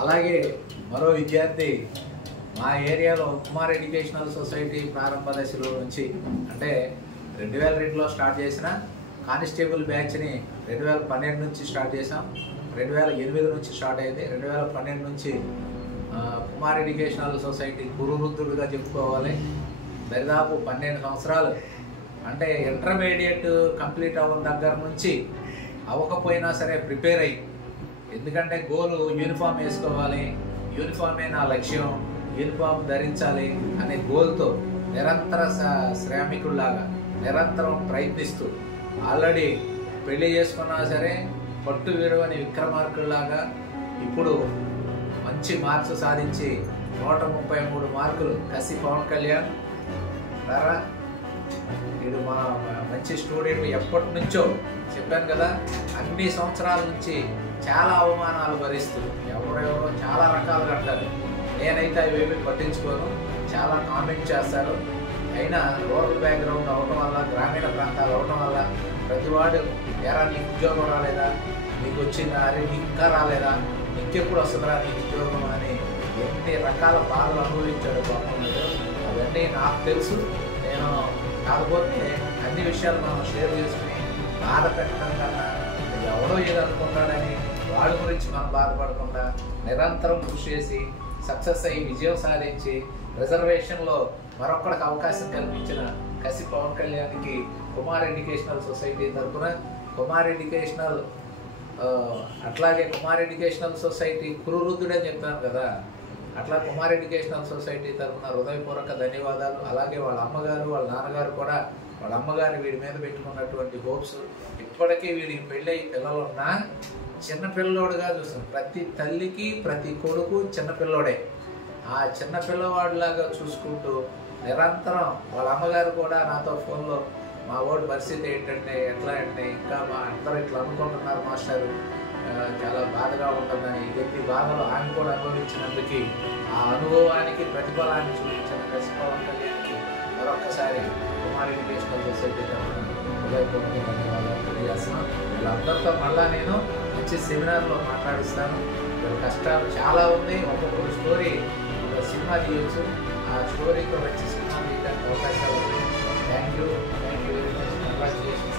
అలాగే మరో విద్యార్థి మా ఏరియాలో కుమార్ ఎడ్యుకేషనల్ సొసైటీ ప్రారంభ దశలో నుంచి అంటే 2002లో స్టార్ట్ చేసిన కానిస్టేబుల్ బ్యాచ్ని 2012 నుంచి స్టార్ట్ చేసాం. 2008 నుంచి స్టార్ట్ అయింది. 2012 నుంచి కుమార్ ఎడ్యుకేషనల్ సొసైటీ గురువృద్ధుడిగా చెప్పుకోవాలి. దాదాపు 12 సంవత్సరాలు అంటే ఇంటర్మీడియట్ కంప్లీట్ అవ్వడం దగ్గర నుంచి అవ్వకపోయినా సరే ప్రిపేర్ అయ్యి, ఎందుకంటే గోలు యూనిఫామ్ వేసుకోవాలి, యూనిఫామే నా లక్ష్యం, యూనిఫామ్ ధరించాలి అనే గోల్తో నిరంతర శ్రామికుల్లాగా నిరంతరం ప్రయత్నిస్తూ ఆల్రెడీ పెళ్లి చేసుకున్నా సరే పట్టు విడవని విక్రమార్కుల్లాగా ఇప్పుడు మంచి మార్క్స్ సాధించి 133 మార్కులు కసి పవన్ కళ్యాణ్ రారా. వీడు మా మంచి స్టూడెంట్. ఎప్పటి నుంచో చెప్పాను కదా, అన్ని సంవత్సరాల నుంచి చాలా అవమానాలు భరిస్తూ ఎవరెవరో చాలా రకాలుగా అంటారు. నేనైతే అవేమి పట్టించుకోను. చాలా కామెంట్ చేస్తారు. అయినా రూరల్ బ్యాక్గ్రౌండ్ అవడం వల్ల, గ్రామీణ ప్రాంతాలు అవడం వల్ల ప్రతివాడు ఎరా నీకు ఉద్యోగం రాలేదా, నీకు వచ్చిందా, అరే నీకు ఇంకా రాలేదా, నీకెప్పుడు వస్తుందా నీకు ఉద్యోగం అని ఎన్ని రకాల బాధలు అనుభవించాడు పాపం. అవన్నీ నాకు తెలుసు. నేను కాకపోతే అన్ని విషయాలు మనం షేర్ చేసుకుని బాధ పెట్టడం కన్నా ఎవడో ఏదనుకుంటాడని వాడి గురించి మనం బాధపడకుండా నిరంతరం కృషి చేసి సక్సెస్ అయ్యి విజయం సాధించి రిజర్వేషన్లో మరొక్కడికి అవకాశం కల్పించిన కసి పవన్ కళ్యాణ్కి కుమార్ ఎడ్యుకేషనల్ సొసైటీ తరఫున అట్లాగే కుమార్ ఎడ్యుకేషనల్ సొసైటీ కురువృద్ధుడని చెప్తాను కదా, అట్లా కుమార్ ఎడ్యుకేషనల్ సొసైటీ తరఫున హృదయపూర్వక ధన్యవాదాలు. అలాగే వాళ్ళ అమ్మగారు వాళ్ళ నాన్నగారు కూడా, వాళ్ళ అమ్మగారు వీడి మీద పెట్టుకున్నటువంటి హోప్స్, ఇప్పటికీ వీడికి పెళ్ళయి పిల్లలున్నా చిన్నపిల్లోడుగా చూస్తాను. ప్రతి తల్లికి ప్రతి కొడుకు చిన్నపిల్లోడే. ఆ చిన్న పిల్లవాడిలాగా చూసుకుంటూ నిరంతరం వాళ్ళ అమ్మగారు కూడా నాతో ఫోన్లో మా వాడి పరిస్థితి ఏంటంటే ఎట్లా అంటే ఇంకా మా అందరూ ఇట్లా అనుకుంటున్నారు మాస్టారు, చాలా బాధగా ఉంటుందని. ఎన్ని బాధలు ఆమె కూడా అనుభవించినందుకు ఆ అనుభవానికి ప్రతిఫలాన్ని చూపించిన కసి పవన్ కళ్యాణ్కి మరొక్కసారి కుమార్ ఎడ్యుకేషనల్ సొసైటీ తరఫున హృదయపూర్వక ధన్యవాదాలు తెలియజేస్తున్నాం. వీళ్ళందరితో మళ్ళా నేను మంచి సెమినార్లో మాట్లాడిస్తాను. వీళ్ళ కష్టాలు చాలా ఉంది. ఒక్కొక్కరు స్టోరీ సినిమా తీయచ్చు. ఆ స్టోరీతో మంచి సినిమా తీయడానికి అవకాశాలు ఉంది. Thank you very much. Congratulations.